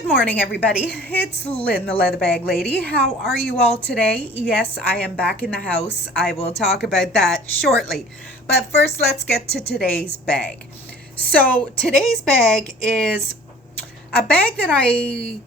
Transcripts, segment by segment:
Good morning, everybody. It's Lynn, the leather bag lady. How are you all today? Yes, I am back in the house. I will talk about that shortly. But first, let's get to today's bag. So today's bag is a bag that I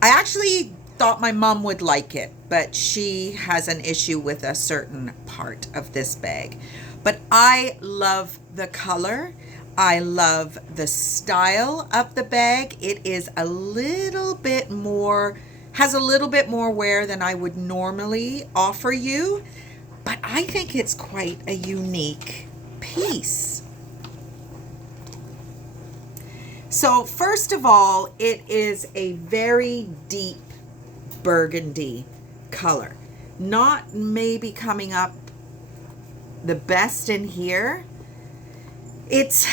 actually thought my mom would like it, but she has an issue with a certain part of this bag. But I love the color. I love the style of the bag. It is a little bit more, has a little bit more wear than I would normally offer you, but I think it's quite a unique piece. So first of all, it is a very deep burgundy color. Not maybe coming up the best in here. It's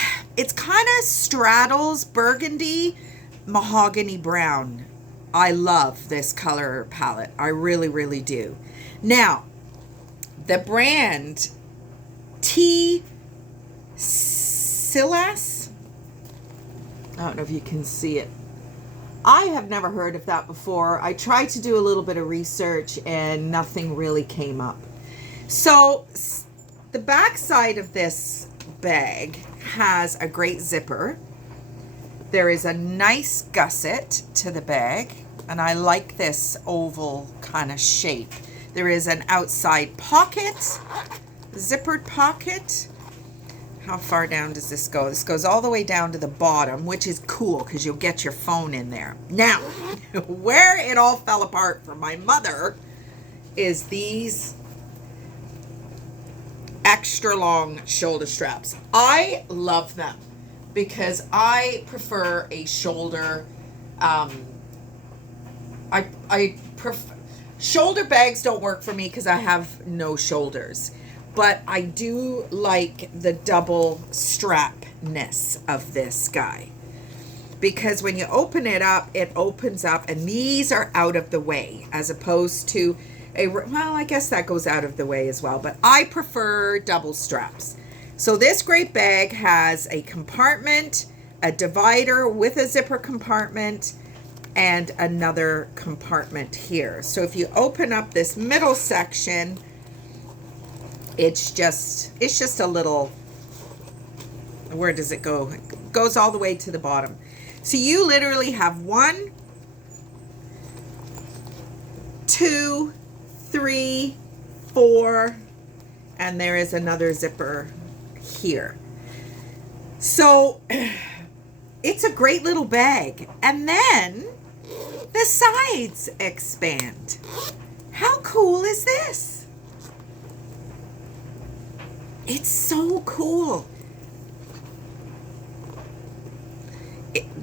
kind of straddles burgundy, mahogany brown. I love this color palette. I really, really do. Now, the brand T. Silas. I don't know if you can see it. I have never heard of that before. I tried to do a little bit of research and nothing really came up. So the back side of this bag has a great zipper. There is a nice gusset to the bag, and I like this oval kind of shape. There is an outside pocket, zippered pocket. How far down does this go? This goes all the way down to the bottom, which is cool because you'll get your phone in there. Now, where it all fell apart for my mother is these extra long shoulder straps. I love them because I prefer a shoulder. I prefer shoulder bags don't work for me because I have no shoulders, but I do like the double strapness of this guy because when you open it up, it opens up, and these are out of the way as opposed to well, I guess that goes out of the way as well, but I prefer double straps. So this great bag has a compartment, a divider with a zipper compartment, and another compartment here. So if you open up this middle section, it's just a little, where does it go? It goes all the way to the bottom. So you literally have 1, 2, 3, 4, and there is another zipper here. So it's a great little bag. And then the sides expand. How cool is this? It's so cool.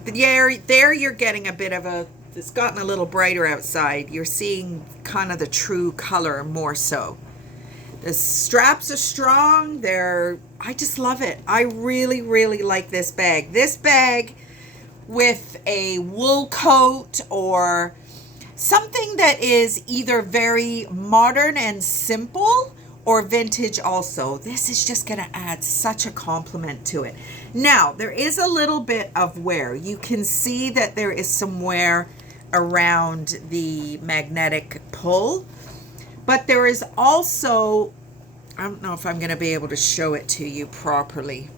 There you're getting a bit of a, it's gotten a little brighter outside. You're seeing kind of the true color more so. The straps are strong. I just love it. I really, really like this bag. This bag with a wool coat or something that is either very modern and simple or vintage also. This is just going to add such a compliment to it. Now, there is a little bit of wear. You can see that there is some wear around the magnetic pull, but there is also, I don't know if I'm going to be able to show it to you properly.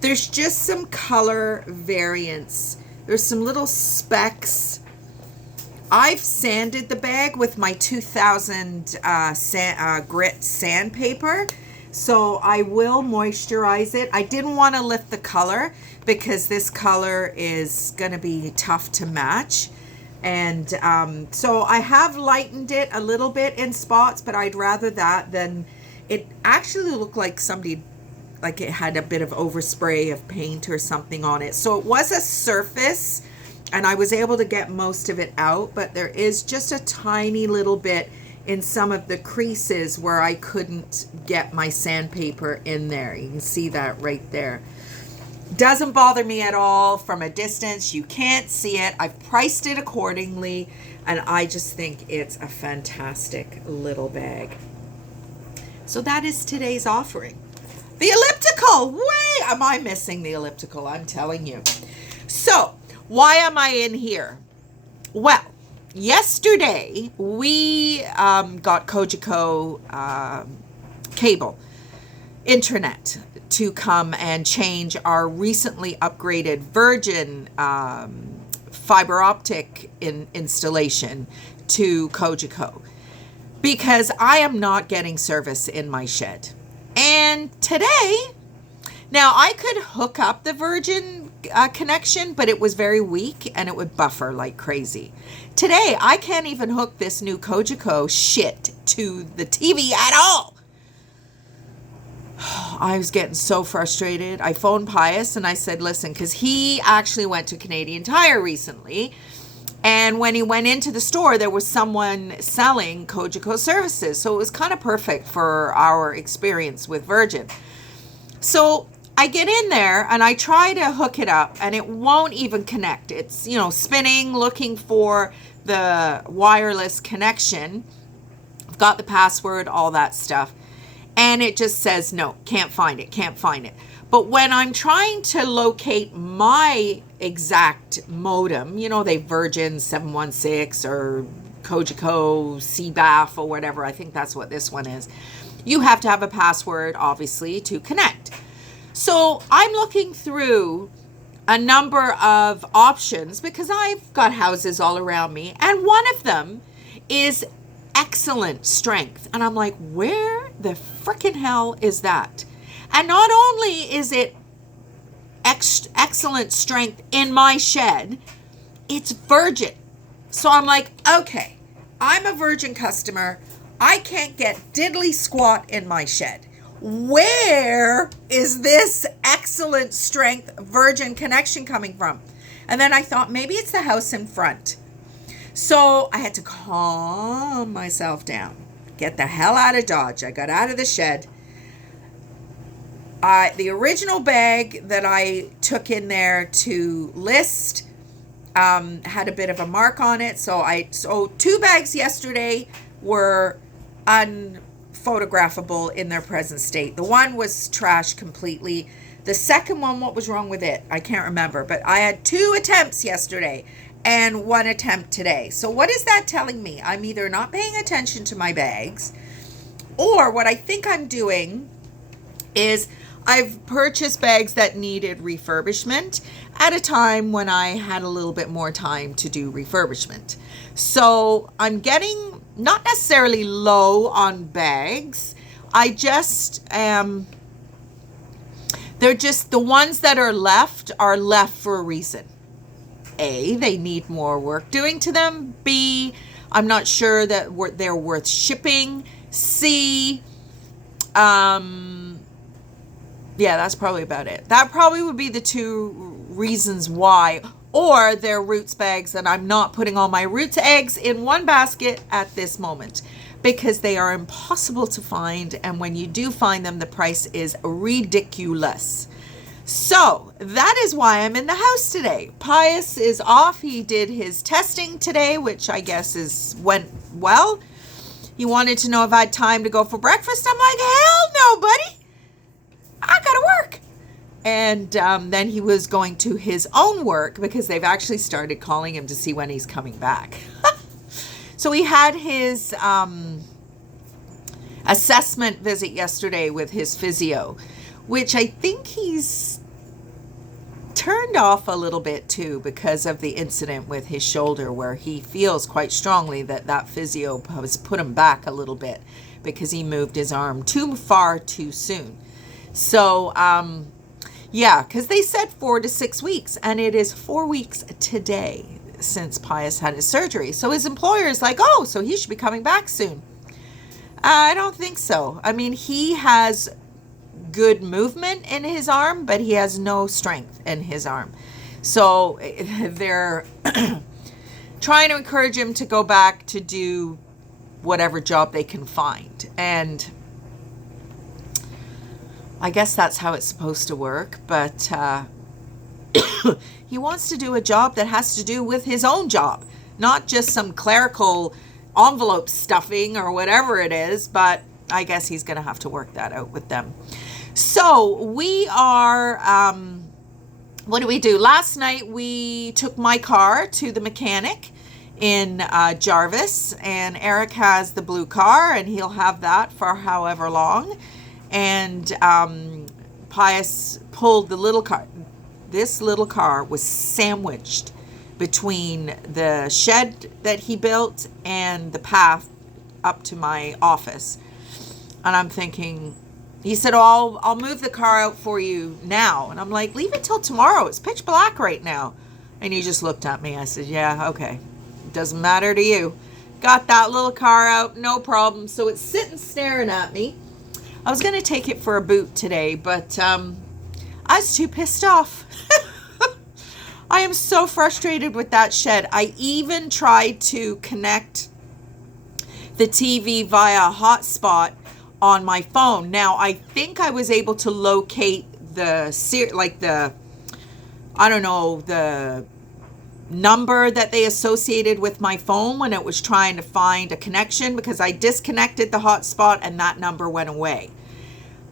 There's just some color variance. There's some little specks. I've sanded the bag with my 2000 grit sandpaper, so I will moisturize it. I didn't want to lift the color because this color is going to be tough to match. And so I have lightened it a little bit in spots, but I'd rather that than it actually looked like somebody, like it had a bit of overspray of paint or something on it. So it was a surface and I was able to get most of it out, but there is just a tiny little bit in some of the creases where I couldn't get my sandpaper in there. You can see that right there. Doesn't bother me at all from a distance. You can't see it. I've priced it accordingly, and I just think it's a fantastic little bag. So that is today's offering. The elliptical. Way am I missing the elliptical, I'm telling you. So why am I in here? Well, yesterday we got Kojiko cable internet to come and change our recently upgraded Virgin fiber optic installation to Kojiko, because I am not getting service in my shed. And today, now I could hook up the Virgin connection, but it was very weak and it would buffer like crazy. Today, I can't even hook this new Kojiko shit to the TV at all. I was getting so frustrated. I phoned Pius and I said, listen, because he actually went to Canadian Tire recently. And when he went into the store, there was someone selling Kojiko services. So it was kind of perfect for our experience with Virgin. So I get in there and I try to hook it up and it won't even connect. It's, spinning, looking for the wireless connection. I've got the password, all that stuff. And it just says, no, can't find it. But when I'm trying to locate my exact modem, they Virgin 716 or Kojiko CBAF or whatever, I think that's what this one is. You have to have a password, obviously, to connect. So I'm looking through a number of options because I've got houses all around me. And one of them is excellent strength. And I'm like, where the frickin' hell is that? And not only is it excellent strength in my shed, it's Virgin. So I'm like, okay, I'm a Virgin customer. I can't get diddly squat in my shed. Where is this excellent strength Virgin connection coming from? And then I thought maybe it's the house in front. So I had to calm myself down, get the hell out of Dodge. I got out of the shed. The original bag that I took in there to list had a bit of a mark on it. So 2 bags yesterday were unphotographable in their present state. The one was trashed completely. The second one, what was wrong with it? I can't remember. But I had 2 attempts yesterday and 1 attempt today. So what is that telling me? I'm either not paying attention to my bags, or what I think I'm doing is I've purchased bags that needed refurbishment at a time when I had a little bit more time to do refurbishment. So I'm getting not necessarily low on bags. I just they're just, the ones that are left for a reason. A, they need more work doing to them. B, I'm not sure that they're worth shipping. C, yeah, that's probably about it. That probably would be the 2 reasons why. Or they're Roots bags and I'm not putting all my Roots eggs in one basket at this moment because they are impossible to find. And when you do find them, the price is ridiculous. So that is why I'm in the house today. Pius is off. He did his testing today, which I guess went well. He wanted to know if I had time to go for breakfast. I'm like, hell no, buddy. I gotta work. And then he was going to his own work because they've actually started calling him to see when he's coming back. So he had his assessment visit yesterday with his physio, which I think he's turned off a little bit too because of the incident with his shoulder, where he feels quite strongly that physio has put him back a little bit because he moved his arm too far too soon. So, yeah, because they said 4 to 6 weeks, and it is 4 weeks today since Pius had his surgery. So his employer is like, oh, so he should be coming back soon. I don't think so. I mean, he has good movement in his arm, but he has no strength in his arm. So they're trying to encourage him to go back to do whatever job they can find. And I guess that's how it's supposed to work, but he wants to do a job that has to do with his own job, not just some clerical envelope stuffing or whatever it is, but I guess he's going to have to work that out with them. So we are what do we do? Last night we took my car to the mechanic in Jarvis, and Eric has the blue car, and he'll have that for however long. And Pius pulled the little car. This little car was sandwiched between the shed that he built and the path up to my office. And I'm thinking, he said, oh, I'll move the car out for you now. And I'm like, leave it till tomorrow. It's pitch black right now. And he just looked at me. I said, yeah, okay. Doesn't matter to you. Got that little car out, no problem. So it's sitting staring at me. I was going to take it for a boot today, but I was too pissed off. I am so frustrated with that shed. I even tried to connect the TV via hotspot on my phone. Now, I think I was able to locate the number that they associated with my phone when it was trying to find a connection, because I disconnected the hotspot and that number went away.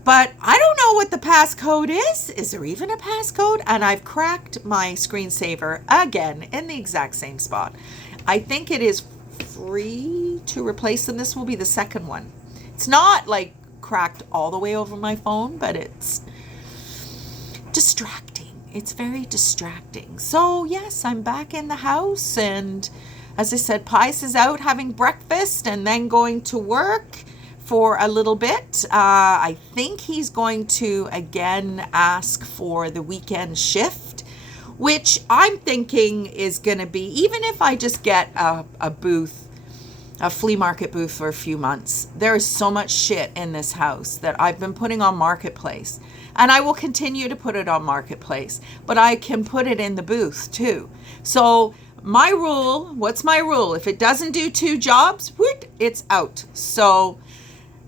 But I don't know what the passcode is. Is there even a passcode? And I've cracked my screensaver again in the exact same spot. I think it is free to replace them. This will be the second one. It's not like cracked all the way over my phone, but it's distracting. It's very distracting. So yes, I'm back in the house, and as I said, Pius is out having breakfast and then going to work for a little bit. I think he's going to again ask for the weekend shift, which I'm thinking is going to be, even if I just get a booth, a flea market booth for a few months, there is so much shit in this house that I've been putting on Marketplace, and I will continue to put it on Marketplace, but I can put it in the booth too. So my rule, what's my rule? If it doesn't do 2 jobs, it's out. So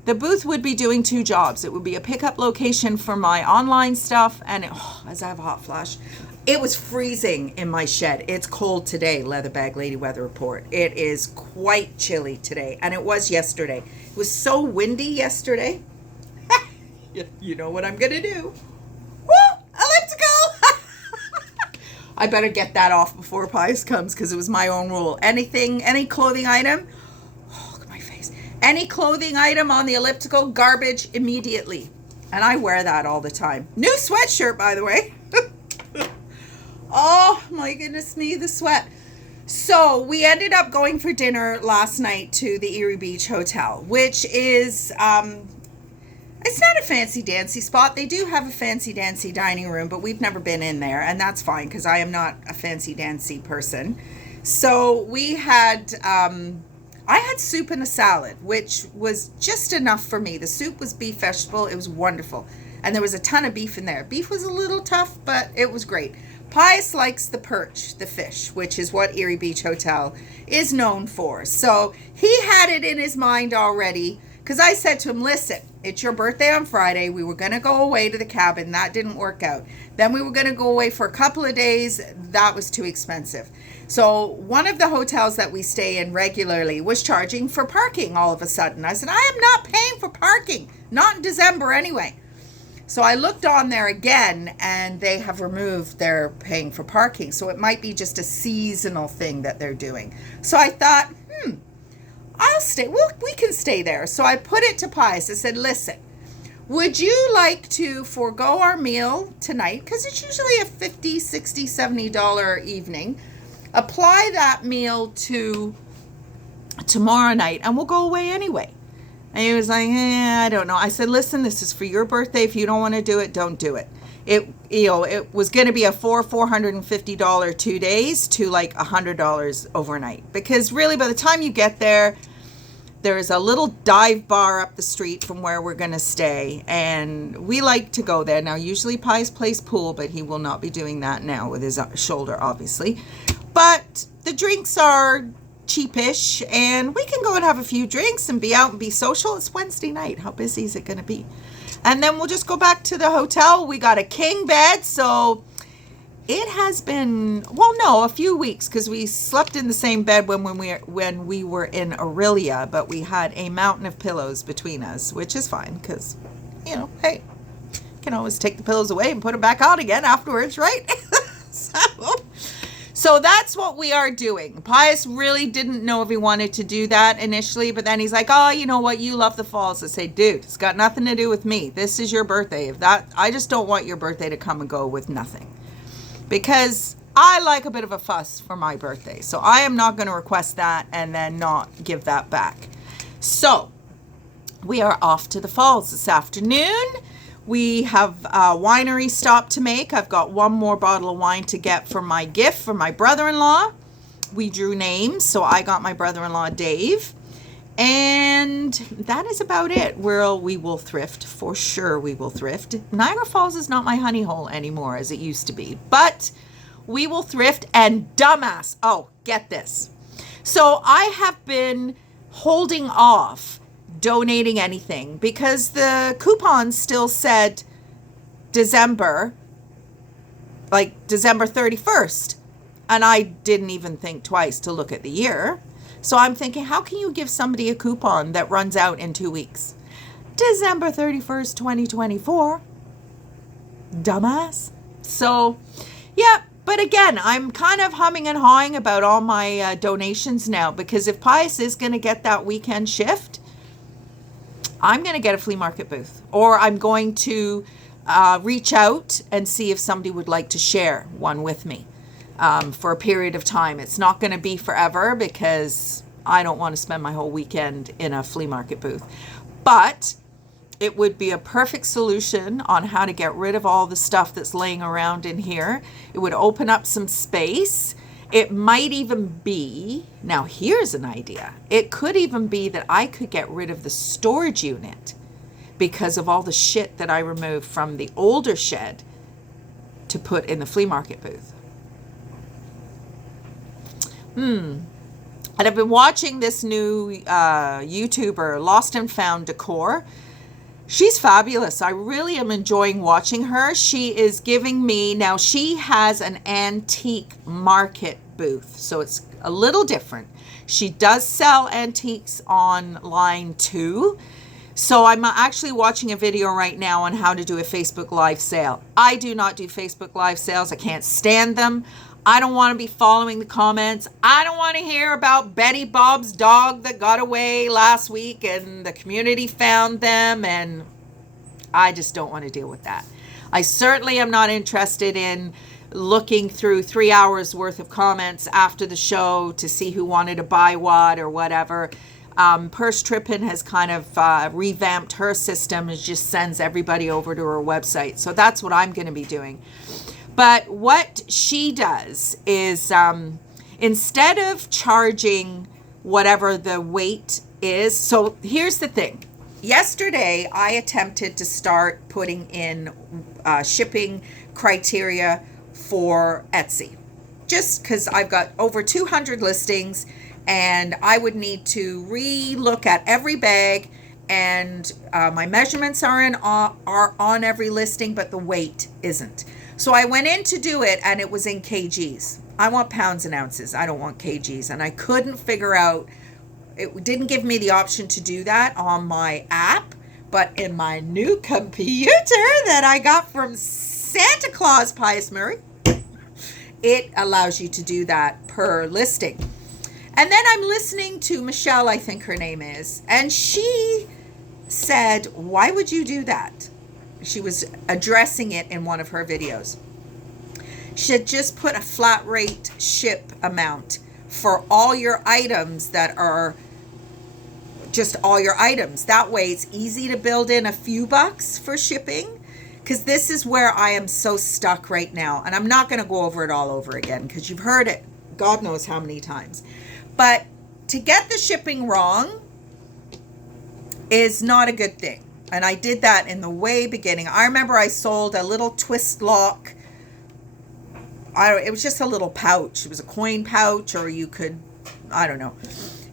the booth would be doing 2 jobs. It would be a pickup location for my online stuff, and as I have a hot flash, it was freezing in my shed. It's cold today, Leather Bag Lady weather report. It is quite chilly today, and it was yesterday. It was so windy yesterday. You know what I'm gonna do. Woo! Elliptical! I better get that off before Pius comes, because it was my own rule. Any clothing item, any clothing item on the elliptical, garbage immediately. And I wear that all the time. New sweatshirt, by the way. Oh my goodness me, the sweat. So we ended up going for dinner last night to the Erie Beach Hotel, which is, it's not a fancy dancy spot. They do have a fancy dancy dining room, but we've never been in there, and that's fine because I am not a fancy dancy person. So we had, I had soup and a salad, which was just enough for me. The soup was beef vegetable. It was wonderful. And there was a ton of beef in there. Beef was a little tough, but it was great. Pius likes the perch, the fish, which is what Erie Beach Hotel is known for. So he had it in his mind already, because I said to him, listen, it's your birthday on Friday. We were going to go away to the cabin. That didn't work out. Then we were going to go away for a couple of days. That was too expensive. So one of the hotels that we stay in regularly was charging for parking all of a sudden. I said, I am not paying for parking. Not in December anyway. So I looked on there again, and they have removed their paying for parking. So it might be just a seasonal thing that they're doing. So I thought, I'll stay. Well, we can stay there. So I put it to Pius. I said, listen, would you like to forego our meal tonight? Because it's usually a $50, $60, $70 evening. Apply that meal to tomorrow night, and we'll go away anyway. And he was like, I don't know. I said, listen, this is for your birthday. If you don't want to do it, don't do it. It was going to be a $450 2 days to like $100 overnight. Because really, by the time you get there, there's a little dive bar up the street from where we're going to stay. And we like to go there. Now, usually Pius plays pool, but he will not be doing that now with his shoulder, obviously. But the drinks are cheapish, and we can go and have a few drinks and be out and be social. It's Wednesday night. How busy is it going to be? And then we'll just go back to the hotel. We got a king bed, so it has been, a few weeks, because we slept in the same bed when we were in Aurelia, but we had a mountain of pillows between us, which is fine, because, hey, you can always take the pillows away and put them back on again afterwards, right? So that's what we are doing. Pius really didn't know if he wanted to do that initially, but then he's like, oh, you know what? You love the falls. I say, dude, it's got nothing to do with me. This is your birthday. I just don't want your birthday to come and go with nothing, because I like a bit of a fuss for my birthday. So I am not going to request that and then not give that back. So we are off to the falls this afternoon. We have a winery stop to make. I've got one more bottle of wine to get for my gift for my brother-in-law. We drew names, so I got my brother-in-law Dave. And that is about it. We will thrift. For sure we will thrift. Niagara Falls is not my honey hole anymore as it used to be. But we will thrift. And dumbass. Oh, get this. So I have been holding off donating anything because the coupons still said December 31st, and I didn't even think twice to look at the year. So I'm thinking, how can you give somebody a coupon that runs out in 2 weeks? December 31st, 2024. Dumbass. So yeah, but again, I'm kind of humming and hawing about all my donations now, because if Pius is going to get that weekend shift, I'm going to get a flea market booth, or I'm going to reach out and see if somebody would like to share one with me for a period of time. It's not going to be forever because I don't want to spend my whole weekend in a flea market booth. But it would be a perfect solution on how to get rid of all the stuff that's laying around in here. It would open up some space. It might even be, now here's an idea. It could even be that I could get rid of the storage unit because of all the shit that I removed from the older shed to put in the flea market booth. And I've been watching this new YouTuber, Lost and Found Decor. She's fabulous. I really am enjoying watching her. She is giving me, now she has an antique market booth, so it's a little different. She does sell antiques online too. So I'm actually watching a video right now on how to do a Facebook Live sale. I do not do Facebook Live sales. I can't stand them. I don't want to be following the comments. I don't want to hear about Betty Bob's dog that got away last week and the community found them, and I just don't want to deal with that. I certainly am not interested in looking through 3 hours worth of comments after the show to see who wanted to buy what or whatever. Purse Trippin has kind of revamped her system and just sends everybody over to her website. So that's what I'm going to be doing. But what she does is instead of charging whatever the weight is, so here's the thing. Yesterday, I attempted to start putting in shipping criteria for Etsy, just because I've got over 200 listings and I would need to re-look at every bag, and my measurements are on every listing, but the weight isn't. So I went in to do it and it was in kgs. I want pounds and ounces. I don't want kgs. And I couldn't figure out, it didn't give me the option to do that on my app, but in my new computer that I got from Santa Claus, Pius Murray, it allows you to do that per listing. And then I'm listening to Michelle, I think her name is, and she said, why would you do that? She was addressing it in one of her videos. She had just put a flat rate ship amount for all your items that are just all your items. That way it's easy to build in a few bucks for shipping, because this is where I am so stuck right now. And I'm not going to go over it all over again because you've heard it God knows how many times. But to get the shipping wrong is not a good thing. And I did that in the way beginning. I remember I sold a little twist lock. It was just a little pouch. It was a coin pouch, or you could, I don't know.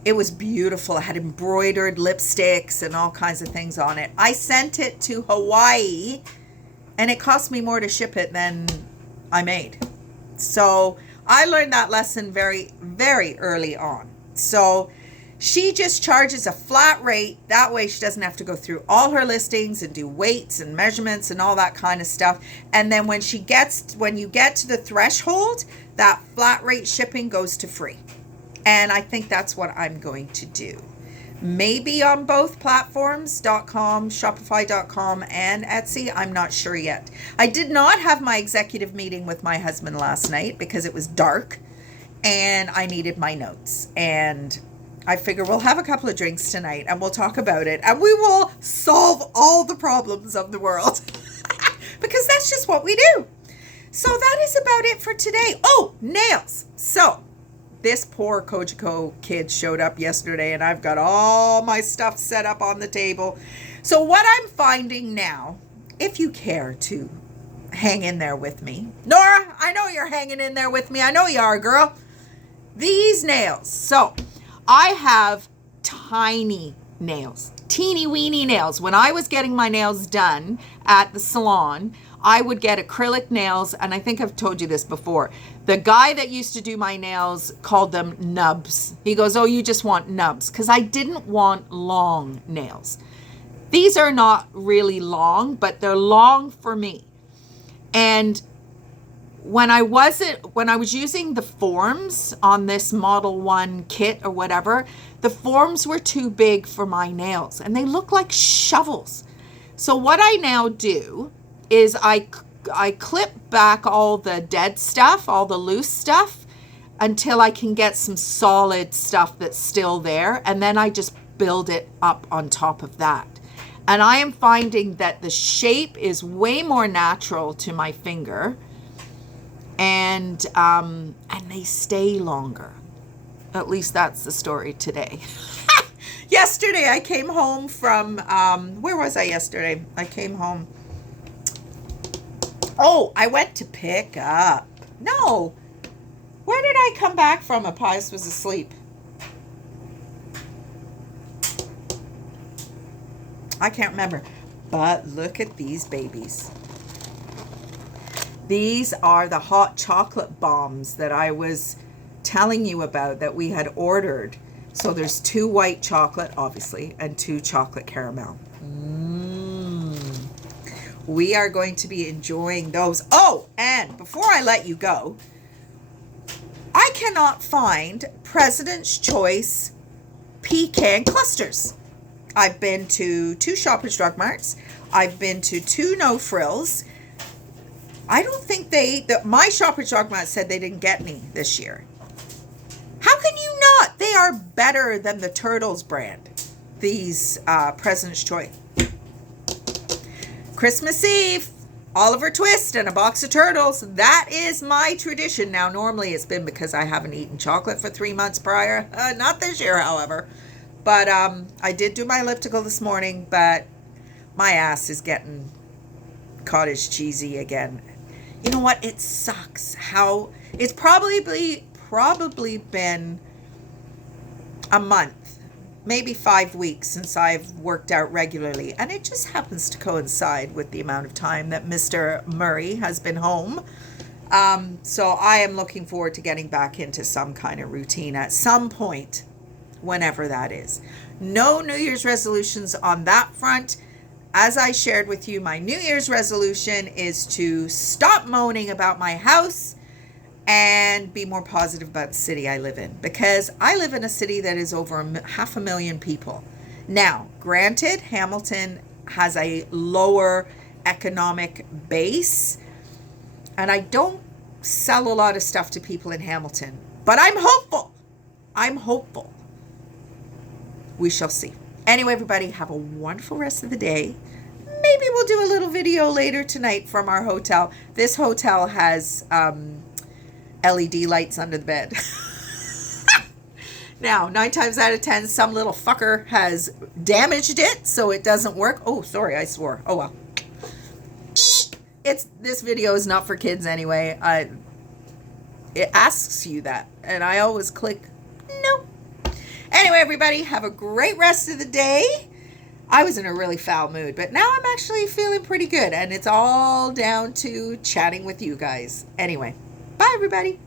It was beautiful. It had embroidered lipsticks and all kinds of things on it. I sent it to Hawaii, and it cost me more to ship it than I made. So I learned that lesson very, very early on. So She just charges a flat rate. That way she doesn't have to go through all her listings and do weights and measurements and all that kind of stuff. And then when you get to the threshold, that flat rate shipping goes to free. And I think that's what I'm going to do. Maybe on both platforms.com, shopify.com, and Etsy. I'm not sure yet. I did not have my executive meeting with my husband last night because it was dark and I needed my notes. And I figure we'll have a couple of drinks tonight and we'll talk about it and we will solve all the problems of the world because that's just what we do. So that is about it for today. Oh, nails. So this poor Kojiko kid showed up yesterday and I've got all my stuff set up on the table. So what I'm finding now, if you care to hang in there with me, Nora, I know you're hanging in there with me. I know you are, girl. These nails. So I have tiny nails, teeny weeny nails. When I was getting my nails done at the salon, I would get acrylic nails, and I think I've told you this before. The guy that used to do my nails called them nubs. He goes, oh, you just want nubs, because I didn't want long nails. These are not really long, but they're long for me. And when I was using the forms on this Model 1 kit or whatever, the forms were too big for my nails and they look like shovels. So what I now do is I clip back all the dead stuff, all the loose stuff, until I can get some solid stuff that's still there. And then I just build it up on top of that. And I am finding that the shape is way more natural to my finger. And they stay longer. At least that's the story today. Yesterday I came home from, where was I yesterday? I came home. Oh, I went to pick up. No. Where did I come back from? Pius was asleep. I can't remember. But look at these babies. These are the hot chocolate bombs that I was telling you about that we had ordered. So there's 2 white chocolate, obviously, and 2 chocolate caramel. We are going to be enjoying those. Oh, and before I let you go, I cannot find President's Choice pecan clusters. I've been to 2 Shoppers Drug Marts. I've been to 2 No Frills. I don't think my Shoppers Drug Mart said they didn't get any this year. How can you not? They are better than the Turtles brand. These President's Choice. Christmas Eve, Oliver Twist and a box of turtles. That is my tradition. Now, normally it's been because I haven't eaten chocolate for 3 months prior. Not this year, however. But I did do my elliptical this morning, but my ass is getting cottage cheesy again. You know what? It sucks how it's probably been a month, maybe 5 weeks since I've worked out regularly. And it just happens to coincide with the amount of time that Mr. Murray has been home. So I am looking forward to getting back into some kind of routine at some point, whenever that is. No New Year's resolutions on that front. As I shared with you, my New Year's resolution is to stop moaning about my house and be more positive about the city I live in, because I live in a city that is over 500,000 people. Now, granted, Hamilton has a lower economic base, and I don't sell a lot of stuff to people in Hamilton, but I'm hopeful. I'm hopeful. We shall see. Anyway, everybody, have a wonderful rest of the day. Maybe we'll do a little video later tonight from our hotel. This hotel has LED lights under the bed. Now, 9 times out of 10, some little fucker has damaged it, so it doesn't work. Oh, sorry, I swore. Oh, well. This video is not for kids anyway. It asks you that, and I always click no. Anyway, everybody, have a great rest of the day. I was in a really foul mood, but now I'm actually feeling pretty good, and it's all down to chatting with you guys. Anyway, bye, everybody.